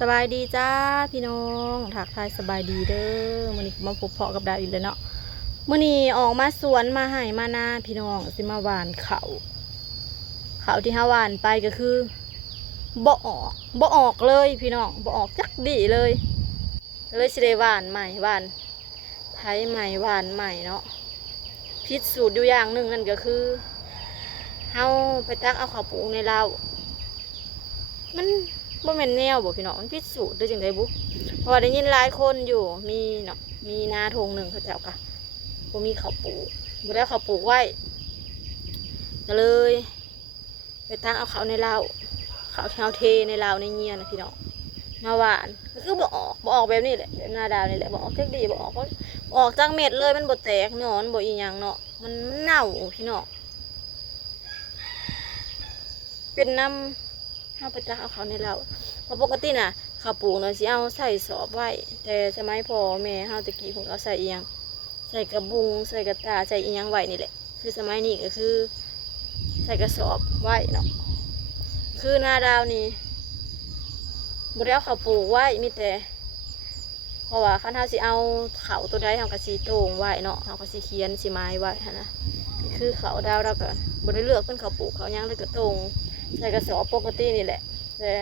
สบายดีจ้าพี่น้องถักทายสบายดีเด้อมื้อนี้มาพบเพาะกับดาวอีกแล้วเนาะมื้อนี้ออกมาสวนมาให้มานาพี่น้องสิมาหว่านเขาที่หาหว่านไปก็คือบ่ออกเลยพี่น้องบ่ออกจักดีเลยก็เลยสิได้หว่านใหม่หว่านไถใหม่หว่านใหม่เนาะพิษสูตรอยู่อย่างหนึ่งนั่นก็คือเฮาไปตักเอาข้าวปลูกในเรามันบ่แม่นแนวบ่พี่น้องมันพิษสูตรได้จังไดบุเพราะว่าได้ยินหลายคนอยู่มีเนาะมีนาทงหนึ่งเขาเจ้าก็บ่มีข้าวปลูกบ่ได้ข้าวปลูกไว้ก็เลยไปตักเอาข้าวในเราข้าวที่เฮาเทในเราในเงียนะพี่น้องมาหวานก็คือบ่ออกแบบนี้แหละแบบหน้าดาวนี่แหละบ่ออกเทคดีบ่ออกเพราะออกจากเม็ดเลยมันบ่แตกเนาะมันบ่อีหยังเนาะมันเน่าพี่น้องเป็นน้ำเอาไปตักเอาเขาในเราเพราะปกติน่ะข้าวปลูกเนาะสิเอาใส่สอบไว้แต่สมัยพ่อแม่เฮาตะกี้ผมเอาใส่เอียงใส่กระบุงใส่กระตาใส่อีหยังไว้นี่แหละคือสมัยนี้ก็คือใส่กระสอบไว้เนาะคือหน้าดาวนี่บ่ได้เอาข้าวปลูกไว้มีแต่เพราะว่าคันเฮาสิเอาเขาตัวใดเฮาก็สิโต่งไว้เนาะเฮาก็สิเขียนสิไม้ไว้หั่นนะคือเขาดาวเราก็บ่ได้เลือกเป็นข้าวปลูกเขาหยังเลยก็โต่งใส่กระสอบปกตินี่แหละแต่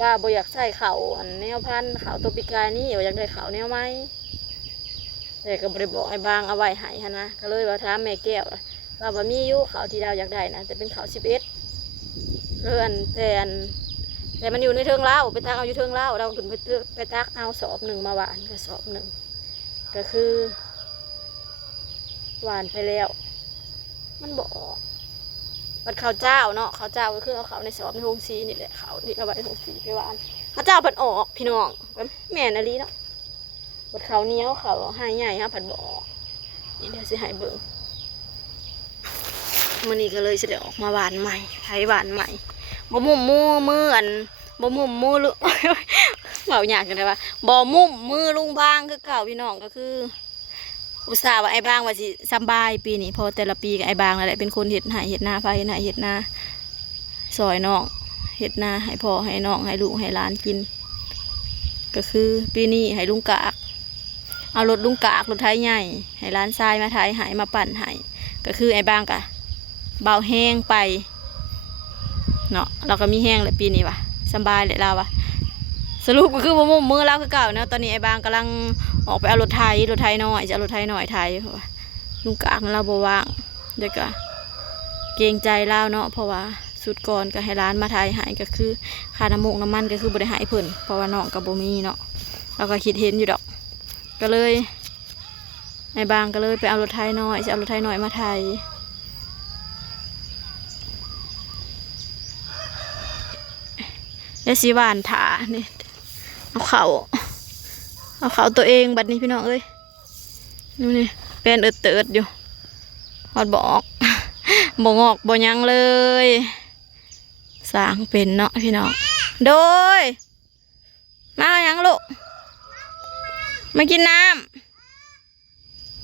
ว่าบ่อยากใส่เขาอันแนวพันธุ์เขาตัวปีกายนี่อยากได้เขาแนวไม้แต่ก็บ่ได้บอกให้บางเอาไว้ให้หั่นนะก็เลยว่าถามแม่แก้วว่าบ่มีอยู่เขาที่ดาวอยากได้นะแต่เป็นเขา11เรื่องแต่มันอยู่ในเทิงเล้าไปตักเอาอยู่เทิงเล้าเราถึงไปตักเอาสอบหนึ่งมาหวานก็สอบหนึ่งก็คือหวานไปแล้วมันบ่ออกบัดข้าวเจ้าเนาะข้าวเจ้าก็คือเอาเขาในสอบในโฮงซีนี่แหละเขาที่เอาไว้ในโฮงซีไปหวานข้าวเจ้าผัดออกพี่น้องแม่นอะไรเนาะบัดเขาเนี้ยเขาให้ใหญ่ฮะผัดบ่ออกนี่เดี๋ยวสิให้เบิ่งมื้อนี้ก็เลยสิได้ออกมาหวานใหม่ไถหวานใหม่บ่มุ่มมืออันบ่มุ่มมือลุเบาหยาดกันได้ปะบ่มุ่มมือลุงบางคือเก่าพี่น้องก็คืออุตส่าห์ว่าไอ้บางว่าสิสบายปีนี้พอแต่ละปีกับไอ้บางนั่นแหละเป็นคนเฮ็ดให้เฮ็ดนาพาเฮ็ดให้เฮ็ดนาซอยน้องเฮ็ดนาให้พ่อให้น้องให้ลูกให้หลานกินก็คือปีนี้ให้ลุงกากเอารถลุงกากรถไถใหญ่ให้หลานทรายมาไถให้มาปั่นให้ก็คือไอ้บางกะเบาแห้งไปเนาะเราก็มีแห้งแหละปีนี้ว่ะสบายเลยเราว่ะสรุปก็คือมุมมือเราคือเก่าเนาะตอนนี้ไอ้บางกำลังออกไปเอารถไถน้อยจะเอารถไถน้อยไถลุงกากเราบ่ว่างเดี๋ยวก็เกรงใจเราเนาะเพราะว่าสุดก่อนก็ให้ร้านมาไถหายก็คือค่าน้ำมูกน้ำมันก็คือบริหารเพิ่นเพราะว่าน้องกับบ่มีเนาะเราก็คิดเห็นอยู่ดอกก็เลยไอ้บางก็เลยไปเอารถไถน้อยจะเอารถไถน้อยมาไถแล้วสีหวานถาเนี่ยเอาเขาตัวเองบัดนี้พี่น้องเอ้ยนู่นนี่เป็นเติดอยู่ฮอดบอกงอกบ่ยังเลยสร้างเป็นเนาะพี่น้องโดยมายังลูกมากินน้ำ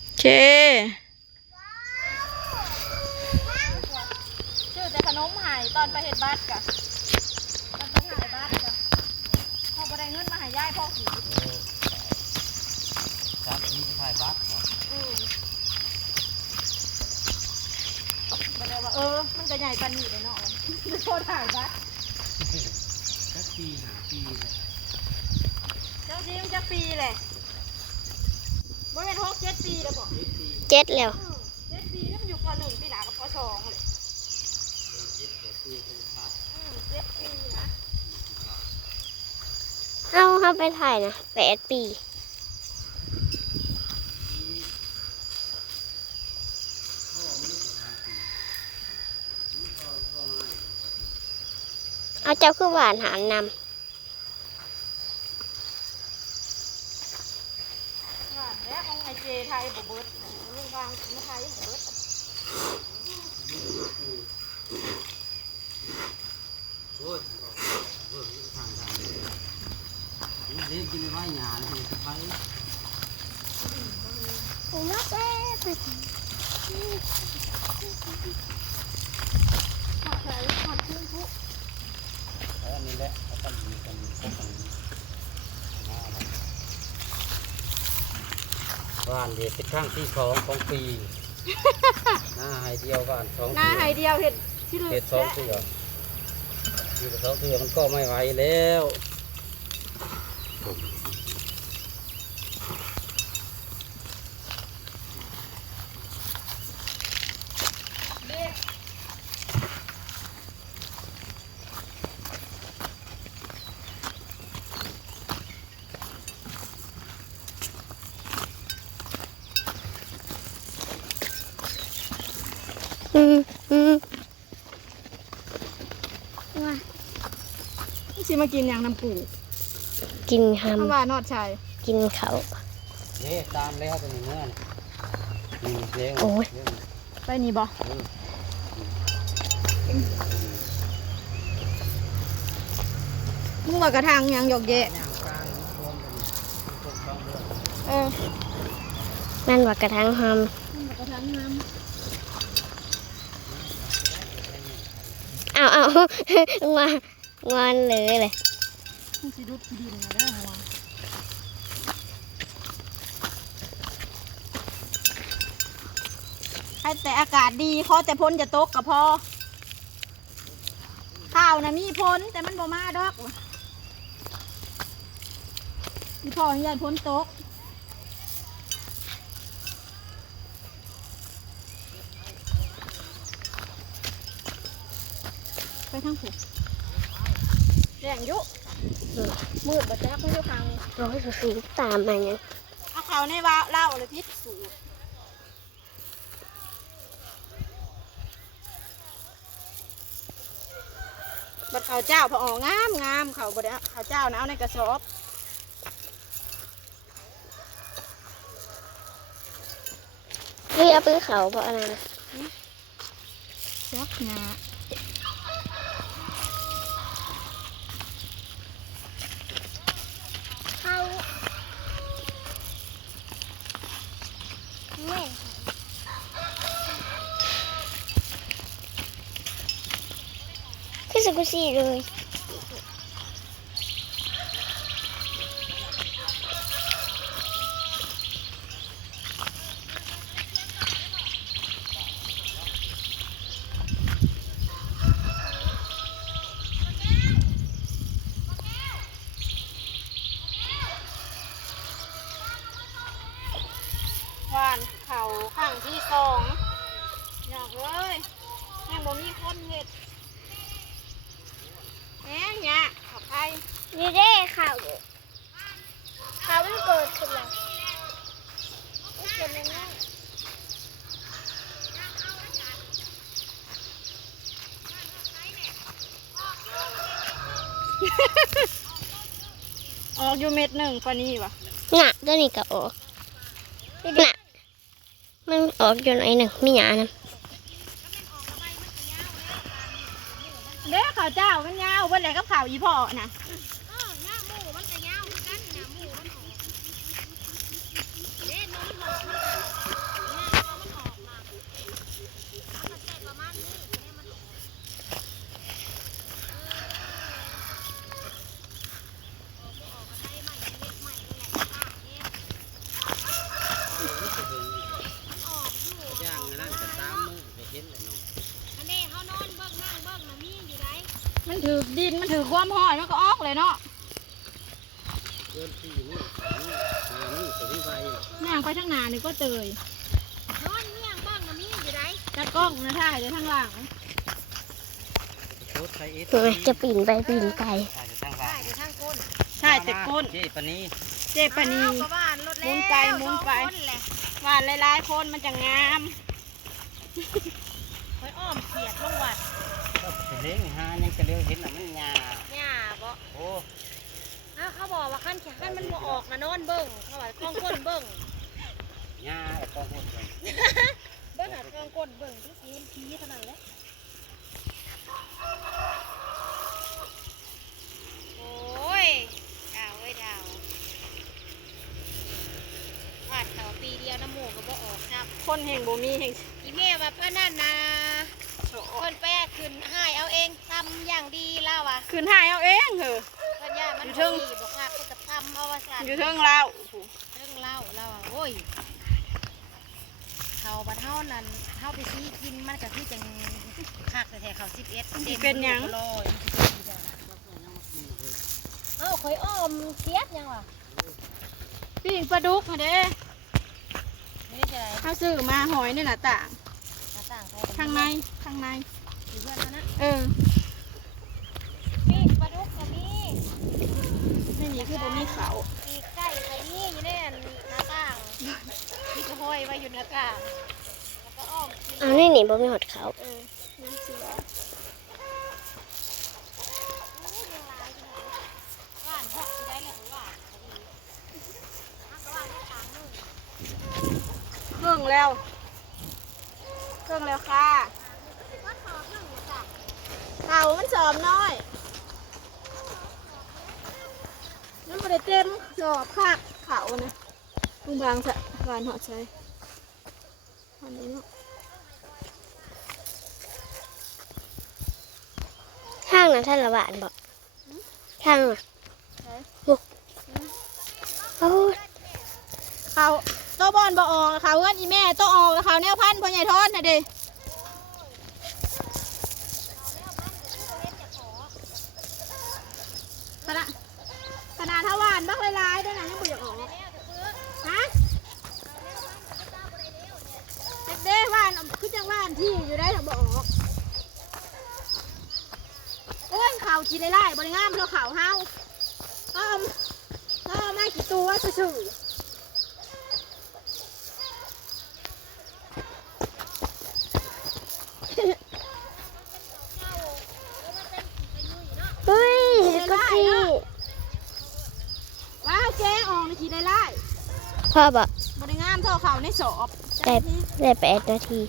โอเคชื่อแต่ขนมหายตอนไปเห็ดบัตรกะบ่ได้เงินมาหายายพ่อขี่จับนี่ถ่ายบัตรบ่ได้ว่ามันก็ใหญ่ปานนี้เลยเนาะโทษถ่ายบัตรจักปีหาปีเลยเจ้าจริงจักปีเลยบ่เป็น6-7 ปีแล้วบ่7แล้ว7 ปีแล้วมันอยู่ป.1 ปีหน้ากับป.2เลย7 ปีนะเอาไปถ่ายนะ8 ปีเอาเจ้าคือหวานหานนำแล้วของไอเจไทยบ่เบิดลุงบางมาไทยบ่เบิดโอ้ยเบิดทางการเล่นกินไว้หยาเลยไปผมรักแม่ไปขอดเครื่องพุอันนี้แหละ บ้านเด็กเป็นครั้งที่2ของปี หน้าให้เดียวบ้าน2 หน้าไฮเดียวเห็ดที่ เห็ด2เถื่ออยู่กับ2เถื่อมันก็ไม่ไหวแล้วอืมอืม สิมากินอย่างน้ำปู กิน เพราะ หำ ว่านอดชาย กินเขา นี่ตามแล้วตัวนี้เมื่อนี่เลี้ยง โอ้ย ไปนี่บ่มึงว่ากระทางยังหยอกแยะเออ นั่นว่ากระทั่งห มึงว่ากระทางน้ ำเอางอนเลย ำมึงสิดูดขี้ดินมาได้อหัวให้แต่อากาศดีขอแต่พ้นจะตกก็พอข้าวนะมีพ้นแต่มันบ่มาดอกมีพ่อให้ยายพ้นตกไปทางผูแรงอยุมืดบัดแจ๊กไม่ได้ฟัง ร้อยสูงตามมาเนี่ย เอาเขาในว่าเล่าเลยพิษสูตรบัดเขาวเจ้าพอออกงามงามเขาบัดเอาเขาวเจ้านะเอาในกระสอบ เฮ้ยเอาไปเขาเพราะอะไรนะ ยักงา เขาเนี่ยคือสกุสีเลย หวานเขาข้างที่สองหยอกเลยยังบ่มีคนเห็ดแหมเนี่ยขอบใคร นี่ได้เขาเขามันเกิดขึ้นแล้วมันเกิดยังไง ออกอยู่เม็ดหนึ่งปานี่ปะ น่ะตัวนี้ก็ออกน่ะมันออกอยู่ไหนหนึ่งมีหยานะ เด้ข้าวเจ้ามันยาววันไหนกับข่าวอีพ่อนะย่างนั่นจะตามมือไปเห็นเลยน้อง มันถือดินมันถือความห้อยมันก็ออกเลยเนาะ เดิน4 มื้อ5 มื้อไปที่ไป ย่างไปทางหน้านี่ก็เตยจัดกล้องนะท่ายเดี๋ยวทางหลัง โคตรไทยเอส เฮ้ยจะปีนไปปีนไป ถ่ายจะตั้งร้าน ใช่แต่ก้น เจ๊ปานี้ เจ็บปะนีหมุนไปหมุนไปหวานหลายๆคนมันจะงาม ก็ไปเลี้ยงหายังจะเลี้ยวเห็นน่ะมันหญ้า หญ้าบ่ โอ้ เขาบอกว่าขั้นมันบ่ออกนะนอนเบิ่งเขาว่าคล้องก้นเบิ่ง หญ้าไอ้กองหุ่นเลย เบิ่งหาคล้องก้นเบิ่งที่สีผีเท่านั้นแหละโอ้ยดาวเอ้ยดาววาดเขาปีเดียวน้ำหมูก็บ่ออกครับ คนแห่งบ่มีแห่ง อีแม่ว่าป้านั่นนะคนไปข ขึ้นให้เอาเองทำอย่างดีแล้วว่ะ คืนหายเอาเองเหอะ เพิ่นย่ามัน อยู่ บ่ เทิง ดีบอกค่ะเพิ่นจะทำเอาว่าซั่น อยู่เทิงเรา เรื่องเล่าแล้วอ่ะโอ้ยเขาบัดเฮานั่นเฮาไปซื้อกินมันก็คือจังคักแต่เขา11เป็นหยัง ลอยเอ้าข่อยอ้อมเคียดยังวะ ปิ้งปลาดุกค่ะเด้ ไม่ได้จะไร เขาซื้อมาหอยในหน้าต่าง หน้าต่างเขา ข้างในข้างใน อยู่เพื่อนแล้วนะ เออ ปีกปลาดุกก็มี ไม่มีคือบ่มีเขา ปีกไก่ก็มีอยู่ในหน้าต่างมีกระห้อยไว้อยู่หน้าต่างแล้วก็อ้อมกิน เอานี่นี่บ่มีหอดเขา เออนั่นสิว่า ว่านหอดที่ได้แหละว่านก็ว่านได้ทางนึง เครื่องแล้วเครื่องแล้วค่ะ ก็สอบนึงจ้ะ เขามันสอบน้อยนั่นบ่ได้เต็มสอบคาดเขานะลุงบางสะวานหอดใช้อันนี้เนาะ ทางนั้นท่านละบาทบอกทางน่ะ ใช้ โอ้ย เขาโตบอลบ่ออกเขาเอื้อนอีแม่โตออกแล้วเขาแนวพันธุ์พ่อใหญ่ทอดน่ะเด้ขนาดถ้าหวานบักหลายๆด้วยนะยังบ่อยากออกฮะเด็กๆหวานคือจังหวานที่อยู่ได้ถ้าบ่ออกโอ้ยเขากินได้ไล่บริงามเพราะเขาเฮาก็มากี่ตัวซื่อๆ เฮ้ยก็ที่ ว้าวเจ๊ออกในทีได้ไล่ พ่อบอก บริงามเท่าเขาในสอบ ได้8 นาที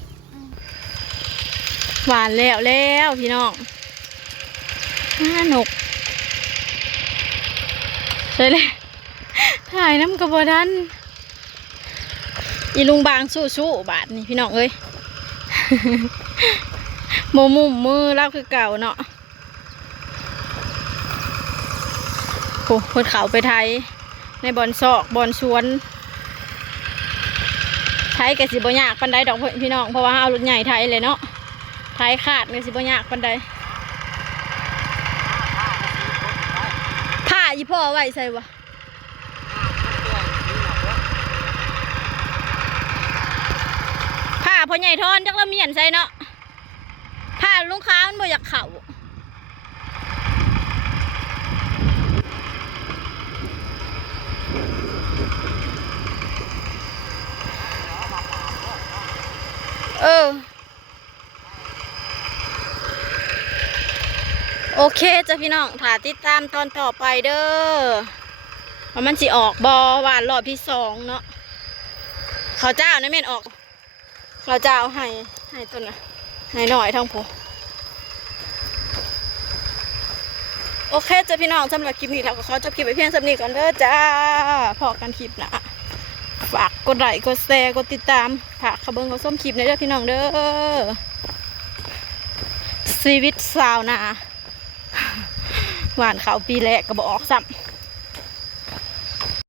หวานแล้วพี่น้องหนกเลยถ่ายน้ำกระบอกดันอีลุงบางสู้บาทนี่พี่น้องเอ้ย โมมุมมือเล่าคือเก่าเนาะโอ้คนเขาไปไทยในบอนซอกบอนสวนไทยกับสิบยากปันไดดอกพี่น้องเพราะว่าเอารถใหญ่ไทยเลยเนาะไทยขาดกับสิบยากปันไดผ้าอีพ่อไว้ใส่วะผ้าพ่อใหญ่ทอนจักละเมียนใส่เนาะผ้าลุงค้ามันบ่อยากเข่าโอเคจ้ะพี่น้องถ่าติดตามตอนต่อไปเด้อว่ามันสิออกบอหวานรอบที่2เนาะเขาเจ้านะเม่นออกเขาเจ้าให้ต้นนะให้หน่อยทั้งผู้โอเคจ้ะพี่น้องสำหรับคลิปนี้เราก็ขอจบคลิปไปเพียงสำนี้ก่อนเด้อจ้าพอกันคลิปหนะฝากกดไลค์กดแชร์กดติดตามฝากเขาเบิ้งเขาส้มคลิปในเด้อพี่น้องเด้อชีวิตสาวนาหวานเขาปีแรกก็บอกซ้ำ